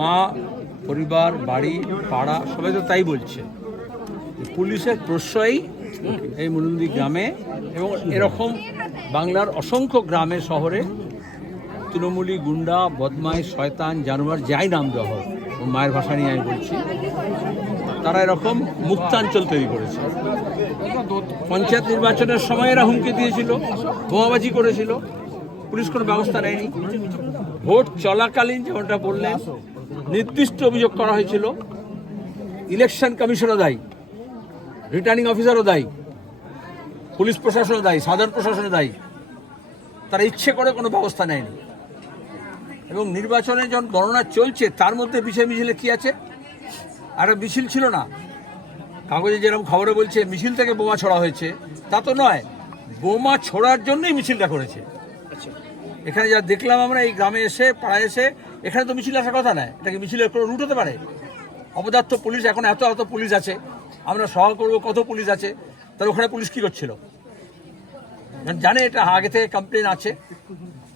মা পরিবার বাড়ি পাড়া সবাই তো তাই বলছে পুলিশের প্রশ্রয়ই এই মুলুন্দি গ্রামে এবং এরকম বাংলার অসংখ্য গ্রামে শহরে তৃণমূলী গুন্ডা বদমাই শয়তান জানোয়ার যাই নাম দেওয়া হোক মায়ের ভাষা নিয়ে আমি বলছি তারা এরকম মুক্তাঞ্চল তৈরি করেছে পঞ্চায়েত নির্বাচনের সময় এরা হুমকি দিয়েছিল বোমাবাজি করেছিল পুলিশ কোনো ব্যবস্থা নেয়নি ভোট চলাকালীন যেমনটা বললেন নির্দিষ্ট অভিযোগ করা হয়েছিল ইলেকশন কমিশনও দায়ী রিটার্নিং অফিসারও দায়ী পুলিশ প্রশাসনও দায়ী সাধারণ প্রশাসনও দায়ী তারা ইচ্ছে করে কোনো ব্যবস্থা নেয়নি এবং নির্বাচনে যখন গণনা চলছে তার মধ্যে বিষয় মিছিলে কি আছে আর মিছিল ছিল না কাগজে যেরকম খবরে বলছে মিছিল থেকে বোমা ছড়া হয়েছে তা তো নয় বোমা ছড়ার জন্যই মিছিলটা করেছে এখানে যা দেখলাম আমরা এই গ্রামে এসে পাড়ায় এসে এখানে তো মিছিল আসার কথা নয় এটা কি মিছিলের কোনো রুট হতে পারে অপদার্থ পুলিশ এখন এত এত পুলিশ আছে আমরা সহ করবো কত পুলিশ আছে তাহলে ওখানে পুলিশ কী করছিল জানে এটা আগে থেকে কমপ্লেন আছে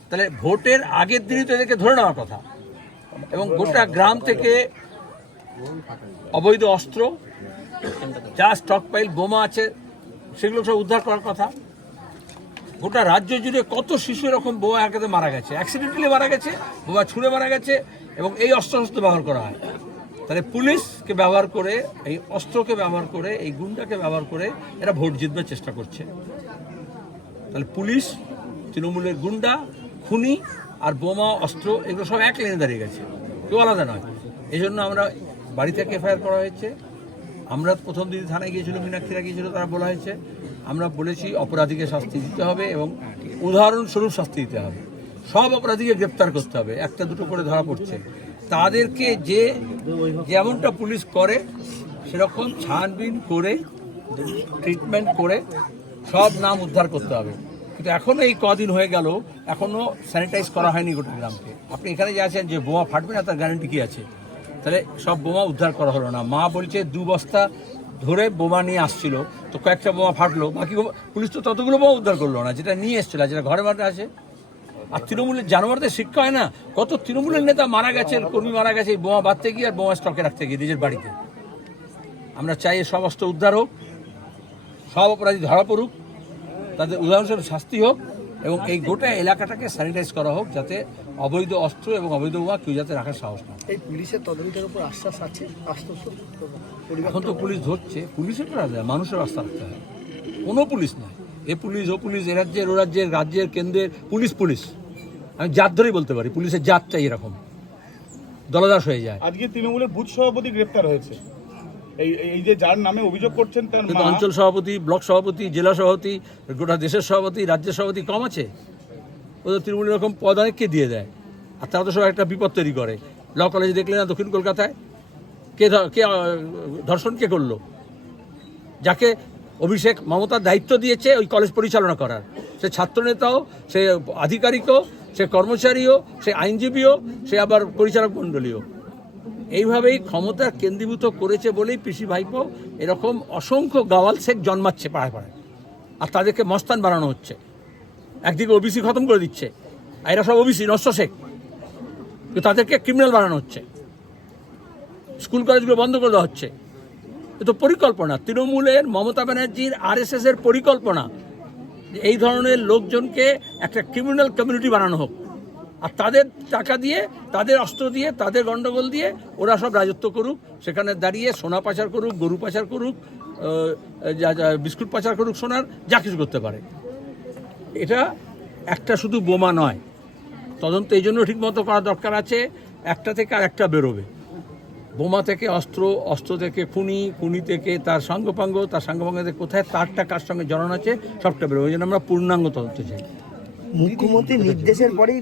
তাহলে ভোটের আগের দিনই তো এদেরকে ধরে নেওয়ার কথা এবং গোটা গ্রাম থেকে অবৈধ অস্ত্র যা স্টক পাইল বোমা আছে সেগুলো সব উদ্ধার করার কথা গোটা রাজ্য জুড়ে কত শিশু এরকম বোয়া আঘাতে মারা গেছে অ্যাক্সিডেন্টালি মারা গেছে বোয়া ছুঁড়ে মারা গেছে এবং এই অস্ত্র ব্যবহার করা হয় তাহলে পুলিশকে ব্যবহার করে এই অস্ত্রকে ব্যবহার করে এই গুন্ডাকে ব্যবহার করে এরা ভোট জিতবার চেষ্টা করছে তাহলে পুলিশ তৃণমূলের গুন্ডা খুনি আর বোমা অস্ত্র এগুলো সব এক লাইনে দাঁড়িয়ে গেছে কেউ আলাদা নয় এই জন্য আমরা বাড়ি থেকে এফআইআর করা হয়েছে আমরা প্রথম দিদি থানায় গিয়েছিল মিনাক্ষীরা গিয়েছিল তারা বলা হয়েছে আমরা বলেছি অপরাধীকে শাস্তি দিতে হবে এবং উদাহরণস্বরূপ শাস্তি দিতে হবে সব অপরাধীকে গ্রেপ্তার করতে হবে একটা দুটো করে ধরা পড়ছে তাদেরকে যে যেমনটা পুলিশ করে সেরকম ছানবিন করে ট্রিটমেন্ট করে সব নাম উদ্ধার করতে হবে কিন্তু এখনও এই কদিন হয়ে গেল এখনও স্যানিটাইজ করা হয়নি গোটা গ্রামকে আপনি এখানে যে আছেন যে বোমা ফাটবে না তার গ্যারান্টি কী আছে তাহলে সব বোমা উদ্ধার করা হলো না মা বলছে দু বস্তা ধরে বোমা নিয়ে আসছিল তো কয়েকটা বোমা ফাটলো বাকি পুলিশ তো ততগুলো বোমা উদ্ধার করলো না যেটা নিয়ে এসছিল যেটা ঘরে মাঠে আছে আর তৃণমূলের জানোয়ারদের শিক্ষা হয় না কত তৃণমূলের নেতা মারা গেছে কর্মী মারা গেছে এই বোমা বাঁধতে গিয়ে আর বোমা স্টকে রাখতে গিয়ে নিজের বাড়িতে আমরা চাই সব অস্ত্র উদ্ধার হোক সব অপরাধী ধরা পড়ুক তাদের উদাহরণস্বরূপ শাস্তি হোক এবং এই গোটা এলাকাটাকে স্যানিটাইজ করা হোক যাতে অবৈধ অস্ত্র এবং অবৈধ উহা কেউ যাতে রাখার সাহস না এই পুলিশের তদন্তের উপর আশ্বাস আছে এখন তো পুলিশ ধরছে পুলিশের তো রাজা মানুষের রাস্তা রাখতে হয় কোনো পুলিশ নয় এ পুলিশ ও পুলিশ এ রাজ্যের ও রাজ্যের রাজ্যের কেন্দ্রের পুলিশ পুলিশ আমি জাত ধরেই বলতে পারি পুলিশের জাতটাই এরকম দলদাস হয়ে যায় আজকে তৃণমূলের বুথ সভাপতি গ্রেপ্তার হয়েছে এই এই যে যার নামে অভিযোগ করছেন তার অঞ্চল সভাপতি ব্লক সভাপতি জেলা সভাপতি গোটা দেশের সভাপতি রাজ্যের সভাপতি কম আছে ওদের তৃণমূল রকম পদ অনেককে দিয়ে দেয় আর তারা তো সব একটা বিপদ তৈরি করে ল কলেজে দেখলে না দক্ষিণ কলকাতায় কে কে ধর্ষণ কে করলো যাকে অভিষেক মমতার দায়িত্ব দিয়েছে ওই কলেজ পরিচালনা করার সে ছাত্রনেতাও সে আধিকারিকও সে কর্মচারীও সে আইনজীবীও সে আবার পরিচালক মণ্ডলীও এইভাবেই ক্ষমতা কেন্দ্রীভূত করেছে বলেই পিসি ভাইপো এরকম অসংখ্য গাওয়াল শেখ জন্মাচ্ছে পাড়ায় পাড়ায় আর তাদেরকে মস্তান বানানো হচ্ছে একদিকে ওবিসি খতম করে দিচ্ছে আর এরা সব ওবিসি নষ্ট শেখ কিন্তু তাদেরকে ক্রিমিনাল বানানো হচ্ছে স্কুল কলেজগুলো বন্ধ করে দেওয়া হচ্ছে এ তো পরিকল্পনা তৃণমূলের মমতা ব্যানার্জির আর এর পরিকল্পনা এই ধরনের লোকজনকে একটা ক্রিমিনাল কমিউনিটি বানানো হোক আর তাদের টাকা দিয়ে তাদের অস্ত্র দিয়ে তাদের গণ্ডগোল দিয়ে ওরা সব রাজত্ব করুক সেখানে দাঁড়িয়ে সোনা পাচার করুক গরু পাচার করুক বিস্কুট পাচার করুক সোনার যা কিছু করতে পারে এটা একটা শুধু বোমা নয় তদন্ত এই জন্য ঠিকমতো করা দরকার আছে একটা থেকে আর একটা বেরোবে বোমা থেকে অস্ত্র অস্ত্র থেকে খুনি খুনি থেকে তার সাঙ্গপাঙ্গ তার সাঙ্গপাঙ্গ কোথায় তারটা কার সঙ্গে জড়ানো আছে সবটা বেরোবে ওই জন্য আমরা পূর্ণাঙ্গ তদন্ত চাই মুখ্যমন্ত্রীর নির্দেশের পরেই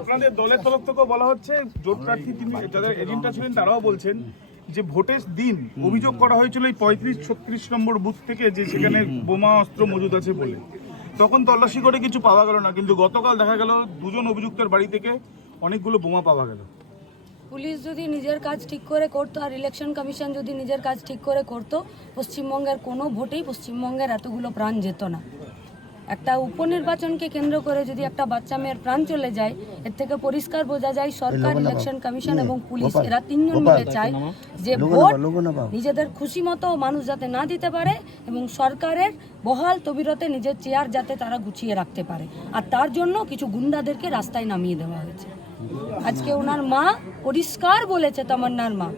আপনাদের দলের তরফ থেকেও বলা হচ্ছে জোট প্রার্থী তিনি যাদের এজেন্টরা ছিলেন তারাও বলছেন যে ভোটের দিন অভিযোগ করা হয়েছিল এই পঁয়ত্রিশ ছত্রিশ নম্বর বুথ থেকে যে সেখানে বোমা অস্ত্র মজুদ আছে বলে তখন তল্লাশি করে কিছু পাওয়া গেল না কিন্তু গতকাল দেখা গেল দুজন অভিযুক্তের বাড়ি থেকে অনেকগুলো বোমা পাওয়া গেল পুলিশ যদি নিজের কাজ ঠিক করে করতো আর ইলেকশন কমিশন যদি নিজের কাজ ঠিক করে করতো পশ্চিমবঙ্গের কোনো ভোটেই পশ্চিমবঙ্গের এতগুলো প্রাণ যেত না একটা উপনির্বাচনকে কেন্দ্র করে যদি একটা বাচ্চা মেয়ের প্রাণ চলে যায় এর থেকে পরিষ্কার বোঝা যায় সরকার ইলেকশন কমিশন হ্যাঁ, এবং পুলিশ এরা তিনজন মিলে চায় যে ভোট নিজেদের খুশি মতো মানুষ যাতে না দিতে পারে এবং সরকারের বহাল তবিরতে নিজের চেয়ার যাতে তারা গুছিয়ে রাখতে পারে আর তার জন্য কিছু গুন্ডাদেরকে রাস্তায় নামিয়ে দেওয়া হয়েছে আজকে ওনার মা পরিষ্কার বলেছে তমান্নার মা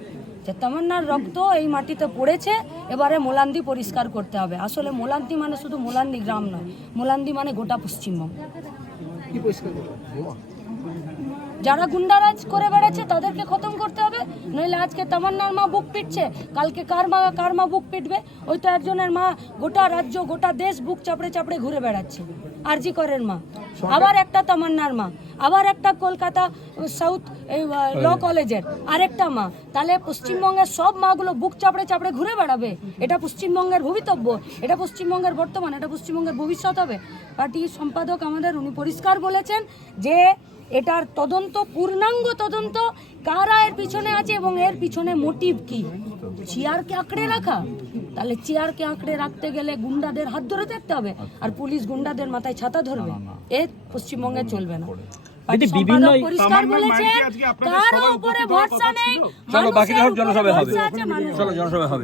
যে তামান্নার রক্ত এই মাটিতে পড়েছে এবারে মোলান্দি পরিষ্কার করতে হবে আসলে মোলান্দি মানে শুধু মোলান্দি গ্রাম নয় মোলান্দি মানে গোটা পশ্চিমবঙ্গ যারা গুন্ডারাজ করে বেড়াচ্ছে তাদেরকে খতম করতে হবে নইলে আজকে তামান্নার মা বুক পিটছে কালকে কার মা কার মা বুক পিটবে ওই তো একজনের মা গোটা রাজ্য গোটা দেশ বুক চাপড়ে চাপড়ে ঘুরে বেড়াচ্ছে আরজি করেন মা আবার একটা তামান্নার মা আবার একটা কলকাতা সাউথ ল কলেজের আরেকটা মা তাহলে পশ্চিমবঙ্গের সব মাগুলো বুক চাপড়ে চাপড়ে ঘুরে বেড়াবে এটা পশ্চিমবঙ্গের ভবিতব্য এটা পশ্চিমবঙ্গের বর্তমান এটা পশ্চিমবঙ্গের ভবিষ্যৎ হবে পার্টি সম্পাদক আমাদের উনি পরিষ্কার বলেছেন যে এটার তদন্ত পূর্ণাঙ্গ তদন্ত কারা এর পিছনে আছে এবং এর পিছনে মোটিভ কি চেয়ারকে আঁকড়ে রাখা তাহলে চেয়ারকে আঁকড়ে রাখতে গেলে গুন্ডাদের হাত ধরে থাকতে হবে আর পুলিশ গুন্ডাদের মাথায় ছাতা ধরবে এ পশ্চিমবঙ্গে চলবে না পরিষ্কার উপরে